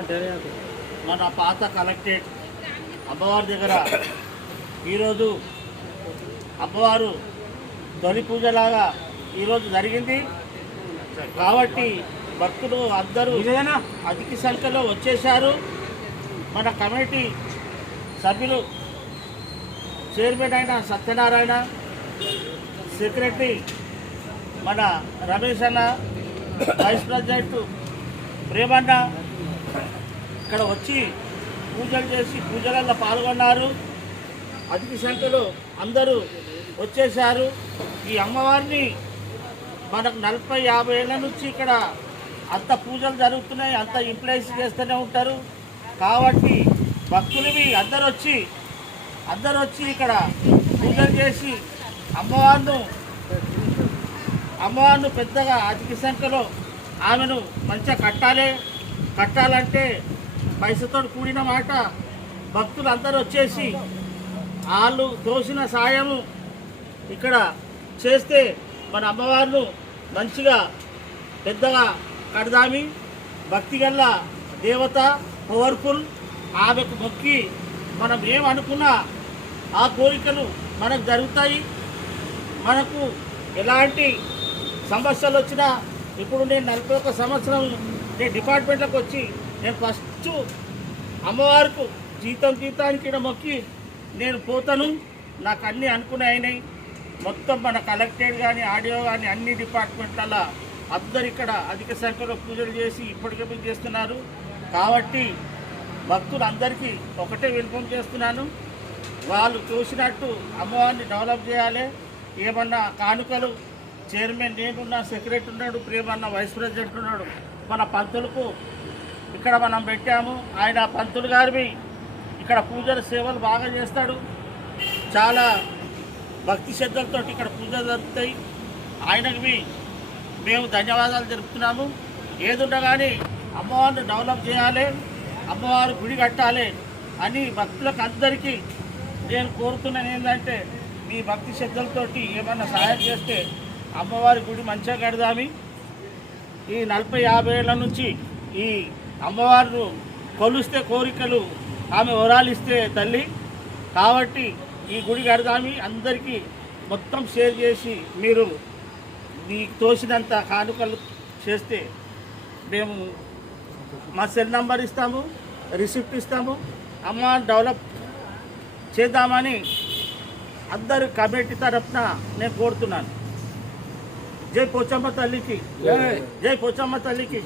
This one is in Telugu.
మన పాత కలెక్టరేట్ అమ్మవారి దగ్గర ఈరోజు అమ్మవారు తొలి పూజలాగా ఈరోజు జరిగింది కాబట్టి భక్తులు అందరూ అధిక సంఖ్యలో వచ్చేశారు. మన కమిటీ సభ్యులు చైర్మన్ అయిన సత్యనారాయణ, సెక్రటరీ మన రమేష్ అన్న, వైస్ ప్రెసిడెంట్ ప్రేమన్న ఇక్కడ వచ్చి పూజలు చేసి పూజలలో పాల్గొన్నారు. అధిక సంఖ్యలో అందరూ వచ్చేసారు. ఈ అమ్మవారిని మనకు 40-50 ఏళ్ళ నుంచి ఇక్కడ అంత పూజలు జరుగుతున్నాయి, అంత ఇంప్లైస్ చేస్తూనే ఉంటారు. కాబట్టి భక్తులవి అందరూ వచ్చి ఇక్కడ పూజలు చేసి అమ్మవారిని పెద్దగా అధిక సంఖ్యలో ఆమెను మంచిగా కట్టాలంటే పైసతో కూడిన మాట. భక్తులు అందరూ వచ్చేసి వాళ్ళు తోసిన సాయము ఇక్కడ చేస్తే మన అమ్మవారిని మంచిగా పెద్దగా కడదామి. భక్తి గల్ల దేవత, పవర్ఫుల్, ఆమెకు మొక్కి మనం ఏమనుకున్నా ఆ కోరికలు మనకు జరుగుతాయి. మనకు ఎలాంటి సమస్యలు వచ్చినా ఇప్పుడు నేను 41 సంవత్సరం నేను డిపార్ట్మెంట్లోకి వచ్చి నేను ఫస్ట్ అమ్మవారికి జీతానికి ఇక్కడ మొక్కి నేను పోతాను. నాకు అన్నీ అనుకునే అయినాయి. మొత్తం మన కలెక్టరేట్ కానీ ఆడియో కానీ అన్ని డిపార్ట్మెంట్లలో అందరు ఇక్కడ అధిక సంఖ్యలో పూజలు చేసి ఇప్పటికే చేస్తున్నారు. కాబట్టి భక్తులందరికీ ఒకటే విన్నపం చేస్తున్నాను, వాళ్ళు చూసినట్టు అమ్మవారిని డెవలప్ చేయాలి. ఏమన్నా కానుకలు చైర్మన్ నేనున్నా, సెక్రటరీ ఉన్నాడు, ప్రేమన్న వైస్ ప్రెసిడెంట్ ఉన్నాడు. మన పంతులకు ఇక్కడ మనం పెట్టాము. ఆయన పంతులు గారివి ఇక్కడ పూజల సేవలు బాగా చేస్తాడు. చాలా భక్తి శ్రద్ధలతో ఇక్కడ పూజలు జరుగుతాయి. ఆయనకి మేము ధన్యవాదాలు జరుపుతున్నాము. ఏదున్నా కానీ అమ్మవారిని డెవలప్ చేయాలి, అమ్మవారి గుడి కట్టాలి అని భక్తులకు అందరికీ నేను కోరుతున్నాను. ఏంటంటే మీ భక్తి శ్రద్ధలతోటి ఏమన్నా సహాయం చేస్తే అమ్మవారి గుడి మంచిగా కడదామి. ఈ 40-50 ఏళ్ళ నుంచి ఈ అమ్మవారు కొలుస్తే కోరికలు ఆమె వరాలిస్తే తల్లి. కాబట్టి ఈ గుడి కడదామి. అందరికీ మొత్తం షేర్ చేసి మీరు మీకు తోసినంత కానుకలు చేస్తే మేము మా సెల్ నంబర్ ఇస్తాము, రిసిప్ట్ ఇస్తాము. అమ్మ డెవలప్ చేద్దామని అందరు కమిటీ తరఫున నేను కోరుతున్నాను. జై పోచమ్మ తల్లికి, జై పోచమ్మ తల్లికి.